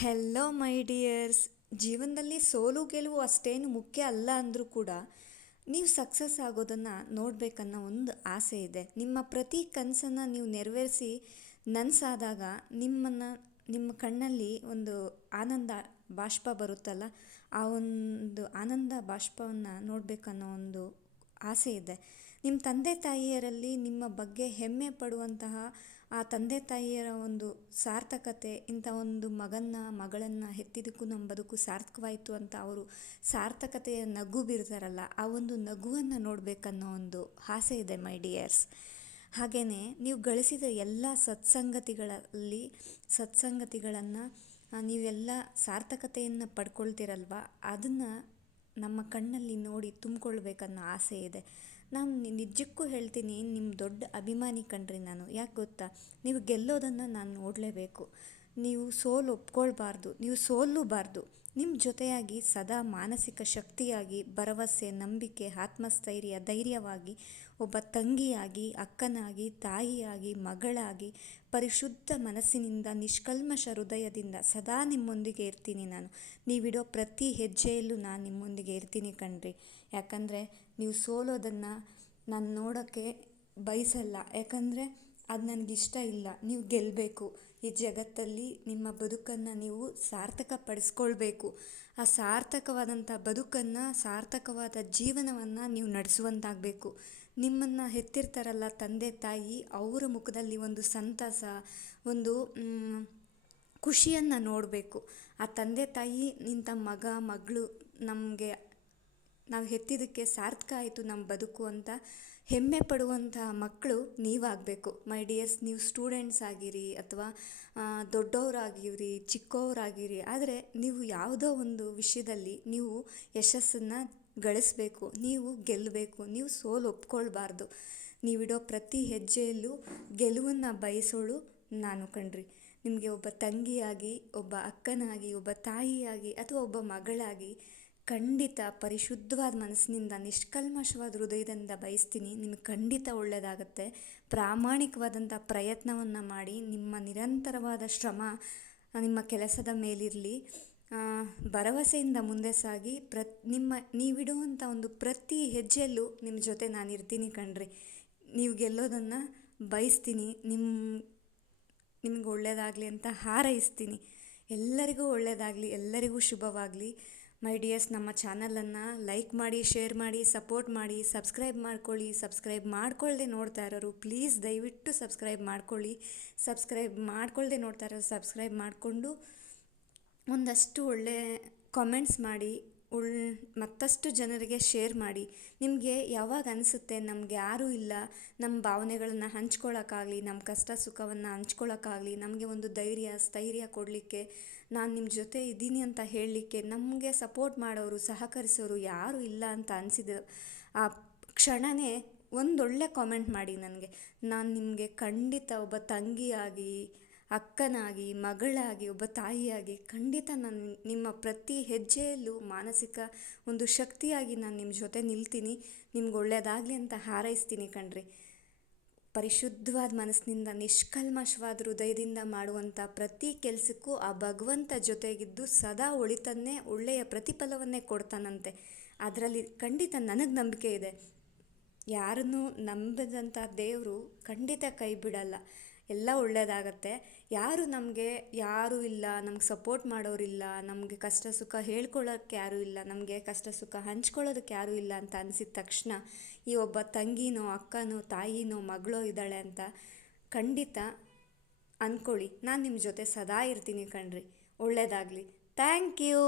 Hello ಮೈ dears ಜೀವನದಲ್ಲಿ ಸೋಲು ಗೆಲುವು ಅಷ್ಟೇನು ಮುಖ್ಯ ಅಲ್ಲ ಅಂದರೂ ಕೂಡ ನೀವು ಸಕ್ಸಸ್ ಆಗೋದನ್ನು ನೋಡಬೇಕನ್ನೋ ಒಂದು ಆಸೆ ಇದೆ. ನಿಮ್ಮ ಪ್ರತಿ ಕನಸನ್ನು ನೀವು ನೆರವೇರಿಸಿ ನನಸಾದಾಗ ನಿಮ್ಮನ್ನು, ನಿಮ್ಮ ಕಣ್ಣಲ್ಲಿ ಒಂದು ಆನಂದ ಬಾಷ್ಪ ಬರುತ್ತಲ್ಲ, ಆ ಒಂದು ಆನಂದ ಬಾಷ್ಪವನ್ನು ನೋಡಬೇಕನ್ನೋ ಒಂದು ಆಸೆ ಇದೆ. ನಿಮ್ಮ ತಂದೆ ತಾಯಿಯರಲ್ಲಿ ನಿಮ್ಮ ಬಗ್ಗೆ ಹೆಮ್ಮೆ ಪಡುವಂತಹ ಆ ತಂದೆ ತಾಯಿಯರ ಒಂದು ಸಾರ್ಥಕತೆ, ಇಂಥ ಒಂದು ಮಗನ್ನ, ಮಗಳನ್ನು ಹೆತ್ತಿದಕ್ಕೂ ನಮ್ಮ ಬದುಕು ಸಾರ್ಥಕವಾಯಿತು ಅಂತ ಅವರು ಸಾರ್ಥಕತೆಯ ನಗು ಬೀರ್ತಾರಲ್ಲ ಆ ಒಂದು ನಗುವನ್ನು ನೋಡಬೇಕನ್ನೋ ಒಂದು ಆಸೆ ಇದೆ, ಮೈ ಡಿಯರ್ಸ್. ಹಾಗೆಯೇ ನೀವು ಗಳಿಸಿದ ಎಲ್ಲ ಸತ್ಸಂಗತಿಗಳಲ್ಲಿ, ಸತ್ಸಂಗತಿಗಳನ್ನು ನೀವೆಲ್ಲ ಸಾರ್ಥಕತೆಯನ್ನು ಪಡ್ಕೊಳ್ತೀರಲ್ವ, ಅದನ್ನು ನಮ್ಮ ಕಣ್ಣಲ್ಲಿ ನೋಡಿ ತುಂಬಿಕೊಳ್ಬೇಕನ್ನೋ ಆಸೆ ಇದೆ. ನಾನು ನಿಜಕ್ಕೂ ಹೇಳ್ತೀನಿ ನಿಮ್ಮ ದೊಡ್ಡ ಅಭಿಮಾನಿ ಕಣ್ರಿ ನಾನು. ಯಾಕೆ ಗೊತ್ತಾ? ನೀವು ಗೆಲ್ಲೋದನ್ನು ನಾನು ನೋಡಲೇಬೇಕು. ನೀವು ಸೋಲು ಒಪ್ಕೊಳ್ಬಾರ್ದು, ನೀವು ಸೋಲೂಬಾರ್ದು ನಿಮ್ಮ ಜೊತೆಯಾಗಿ ಸದಾ ಮಾನಸಿಕ ಶಕ್ತಿಯಾಗಿ, ಭರವಸೆ, ನಂಬಿಕೆ, ಆತ್ಮಸ್ಥೈರ್ಯ, ಧೈರ್ಯವಾಗಿ, ಒಬ್ಬ ತಂಗಿಯಾಗಿ, ಅಕ್ಕನಾಗಿ, ತಾಯಿಯಾಗಿ, ಮಗಳಾಗಿ, ಪರಿಶುದ್ಧ ಮನಸ್ಸಿನಿಂದ, ನಿಷ್ಕಲ್ಮಶ ಹೃದಯದಿಂದ ಸದಾ ನಿಮ್ಮೊಂದಿಗೆ ಇರ್ತೀನಿ ನಾನು. ನೀವಿಡೋ ಪ್ರತಿ ಹೆಜ್ಜೆಯಲ್ಲೂ ನಾನು ನಿಮ್ಮೊಂದಿಗೆ ಇರ್ತೀನಿ ಕಣ್ರಿ. ಯಾಕಂದರೆ ನೀವು ಸೋಲೋದನ್ನು ನಾನು ನೋಡೋಕ್ಕೆ ಬಯಸಲ್ಲ. ಯಾಕಂದರೆ ಅದು ನನಗಿಷ್ಟ ಇಲ್ಲ. ನೀವು ಗೆಲ್ಲಬೇಕು ಈ ಜಗತ್ತಲ್ಲಿ ನಿಮ್ಮ ಬದುಕನ್ನು ನೀವು ಸಾರ್ಥಕ ಪಡಿಸ್ಕೊಳ್ಬೇಕು ಆ ಸಾರ್ಥಕವಾದಂಥ ಬದುಕನ್ನು, ಸಾರ್ಥಕವಾದ ಜೀವನವನ್ನು ನೀವು ನಡೆಸುವಂತಾಗಬೇಕು. ನಿಮ್ಮನ್ನು ಹೆತ್ತಿರ್ತಾರಲ್ಲ ತಂದೆ, ತಾಯಿ, ಅವರ ಮುಖದಲ್ಲಿ ಒಂದು ಸಂತಸ, ಒಂದು ಖುಷಿಯನ್ನು ನೋಡಬೇಕು. ಆ ತಂದೆ, ತಾಯಿ ನಿಂತ ಮಗ, ಮಗಳು ನಮಗೆ ನಾವು ಹೆತ್ತಿದ್ದಕ್ಕೆ ಸಾರ್ಥಕ ಆಯಿತು ನಮ್ಮ ಬದುಕು ಅಂತ ಹೆಮ್ಮೆ ಪಡುವಂಥ ಮಕ್ಕಳು ನೀವಾಗಬೇಕು. ಮೈ ಡಿಯರ್ಸ್ ನೀವು ಸ್ಟೂಡೆಂಟ್ಸ್ ಆಗಿರಿ ಅಥವಾ ದೊಡ್ಡವರಾಗಿರಿ, ಚಿಕ್ಕವರಾಗಿರಿ, ಆದರೆ ನೀವು ಯಾವುದೋ ಒಂದು ವಿಷಯದಲ್ಲಿ ನೀವು ಯಶಸ್ಸನ್ನು ಗಳಿಸಬೇಕು, ನೀವು ಗೆಲ್ಲಬೇಕು, ನೀವು ಸೋಲು ಒಪ್ಕೊಳ್ಬಾರ್ದು. ನೀವಿಡೋ ಪ್ರತಿ ಹೆಜ್ಜೆಯಲ್ಲೂ ಗೆಲುವನ್ನು ಬಯಸೋಳು ನಾನು ಕಣ್ರಿ. ನಿಮಗೆ ಒಬ್ಬ ತಂಗಿಯಾಗಿ, ಒಬ್ಬ ಅಕ್ಕನಾಗಿ, ಒಬ್ಬ ತಾಯಿಯಾಗಿ ಅಥವಾ ಒಬ್ಬ ಮಗಳಾಗಿ ಖಂಡಿತ ಪರಿಶುದ್ಧವಾದ ಮನಸ್ಸಿನಿಂದ ನಿಷ್ಕಲ್ಮಶವಾದ ಹೃದಯದಿಂದ ಬಯಸ್ತೀನಿ. ನಿಮಗೆ ಖಂಡಿತ ಒಳ್ಳೆಯದಾಗತ್ತೆ. ಪ್ರಾಮಾಣಿಕವಾದಂಥ ಪ್ರಯತ್ನವನ್ನು ಮಾಡಿ, ನಿಮ್ಮ ನಿರಂತರವಾದ ಶ್ರಮ, ನಿಮ್ಮ ಕೆಲಸದ ಮೇಲಿರಲಿ ಭರವಸೆಯಿಂದ ಮುಂದೆ ಸಾಗಿ, ಪ್ರತ್, ನಿಮ್ಮ, ನೀವಿಡುವಂಥ ಒಂದು ಪ್ರತಿ ಹೆಜ್ಜೆಯಲ್ಲೂ ನಿಮ್ಮ ಜೊತೆ ನಾನು ಇರ್ತೀನಿ ಕಣ್ರಿ. ನೀವು ಗೆಲ್ಲೋದನ್ನು ಬಯಸ್ತೀನಿ. ನಿಮ್ಮ ನಿಮ್ಗೆ ಒಳ್ಳೆಯದಾಗಲಿ ಅಂತ ಹಾರೈಸ್ತೀನಿ. ಎಲ್ಲರಿಗೂ ಒಳ್ಳೆಯದಾಗಲಿ, ಎಲ್ಲರಿಗೂ ಶುಭವಾಗಲಿ. ಮೈ ಡಿಯರ್ಸ್ ನಮ್ಮ ಚಾನಲನ್ನು ಲೈಕ್ ಮಾಡಿ, ಶೇರ್ ಮಾಡಿ, ಸಪೋರ್ಟ್ ಮಾಡಿ, ಸಬ್ಸ್ಕ್ರೈಬ್ ಮಾಡ್ಕೊಳ್ಳಿ, ಸಬ್ಸ್ಕ್ರೈಬ್ ಮಾಡ್ಕೊಳ್ಳದೆ ನೋಡ್ತಾ ಇರೋರು ಪ್ಲೀಸ್ ದಯವಿಟ್ಟು ಸಬ್ಸ್ಕ್ರೈಬ್ ಮಾಡ್ಕೊಳ್ಳಿ, ಸಬ್ಸ್ಕ್ರೈಬ್ ಮಾಡ್ಕೊಳ್ಳದೆ ನೋಡ್ತಾ ಇರೋರು ಸಬ್ಸ್ಕ್ರೈಬ್ ಮಾಡಿಕೊಂಡು ಒಂದಷ್ಟು ಒಳ್ಳೆ ಕಾಮೆಂಟ್ಸ್ ಮಾಡಿ. ಉಳ್, ಮತ್ತಷ್ಟು ಜನರಿಗೆ ಶೇರ್ ಮಾಡಿ. ನಿಮಗೆ ಯಾವಾಗ ಅನಿಸುತ್ತೆ ನಮಗೆ ಯಾರೂ ಇಲ್ಲ ನಮ್ಮ ಭಾವನೆಗಳನ್ನು ಹಂಚ್ಕೊಳ್ಳೋಕ್ಕಾಗಲಿ ನಮ್ಮ ಕಷ್ಟ ಸುಖವನ್ನು ಹಂಚ್ಕೊಳ್ಳೋಕ್ಕಾಗಲಿ ನಮಗೆ ಒಂದು ಧೈರ್ಯ, ಸ್ಥೈರ್ಯ ಕೊಡಲಿಕ್ಕೆ ನಾನು ನಿಮ್ಮ ಜೊತೆ ಇದ್ದೀನಿ ಅಂತ ಹೇಳಲಿಕ್ಕೆ ನಮಗೆ ಸಪೋರ್ಟ್ ಮಾಡೋರು, ಸಹಕರಿಸೋರು ಯಾರೂ ಇಲ್ಲ ಅಂತ ಅನಿಸಿದ ಆ ಕ್ಷಣವೇ ಒಂದೊಳ್ಳೆ ಕಾಮೆಂಟ್ ಮಾಡಿ ನನಗೆ. ನಾನು ನಿಮಗೆ ಖಂಡಿತ ಒಬ್ಬ ತಂಗಿಯಾಗಿ ಅಕ್ಕನಾಗಿ, ಮಗಳಾಗಿ, ಒಬ್ಬ ತಾಯಿಯಾಗಿ ಖಂಡಿತ ನಾನು ನಿಮ್ಮ ಪ್ರತಿ ಹೆಜ್ಜೆಯಲ್ಲೂ ಮಾನಸಿಕ ಒಂದು ಶಕ್ತಿಯಾಗಿ ನಾನು ನಿಮ್ಮ ಜೊತೆ ನಿಲ್ತೀನಿ. ನಿಮ್ಗೆ ಒಳ್ಳೆಯದಾಗಲಿ ಅಂತ ಹಾರೈಸ್ತೀನಿ ಕಣ್ರಿ. ಪರಿಶುದ್ಧವಾದ ಮನಸ್ಸಿನಿಂದ, ನಿಷ್ಕಲ್ಮಶವಾದ ಹೃದಯದಿಂದ ಮಾಡುವಂಥ ಪ್ರತಿ ಕೆಲಸಕ್ಕೂ ಆ ಭಗವಂತ ಜೊತೆಗಿದ್ದು ಸದಾ ಒಳಿತನ್ನೇ, ಒಳ್ಳೆಯ ಪ್ರತಿಫಲವನ್ನೇ ಕೊಡ್ತಾನಂತೆ. ಅದರಲ್ಲಿ ಖಂಡಿತ ನನಗೆ ನಂಬಿಕೆ ಇದೆ. ಯಾರನ್ನೂ ನಂಬದಂಥ ದೇವರು ಖಂಡಿತ ಕೈ ಬಿಡಲ್ಲ. ಎಲ್ಲ ಒಳ್ಳೆಯದಾಗತ್ತೆ ಯಾರು ನಮಗೆ ಯಾರೂ ಇಲ್ಲ, ನಮ್ಗೆ ಸಪೋರ್ಟ್ ಮಾಡೋರಿಲ್ಲ ನಮಗೆ ಕಷ್ಟ ಸುಖ ಹೇಳ್ಕೊಳ್ಳೋಕ್ಕೆ ಯಾರೂ ಇಲ್ಲ, ನಮಗೆ ಕಷ್ಟ ಸುಖ ಹಂಚ್ಕೊಳ್ಳೋದಕ್ಕೆ ಯಾರೂ ಇಲ್ಲ ಅಂತ ಅನಿಸಿದ ತಕ್ಷಣ ಈ ಒಬ್ಬ ತಂಗಿನೋ, ಅಕ್ಕನೋ, ತಾಯಿನೋ, ಮಗಳೋ ಇದ್ದಾಳೆ ಅಂತ ಖಂಡಿತ ಅಂದ್ಕೊಳ್ಳಿ ನಾನು ನಿಮ್ಮ ಜೊತೆ ಸದಾ ಇರ್ತೀನಿ ಕಣ್ರಿ. ಒಳ್ಳೆಯದಾಗಲಿ ಥ್ಯಾಂಕ್ ಯು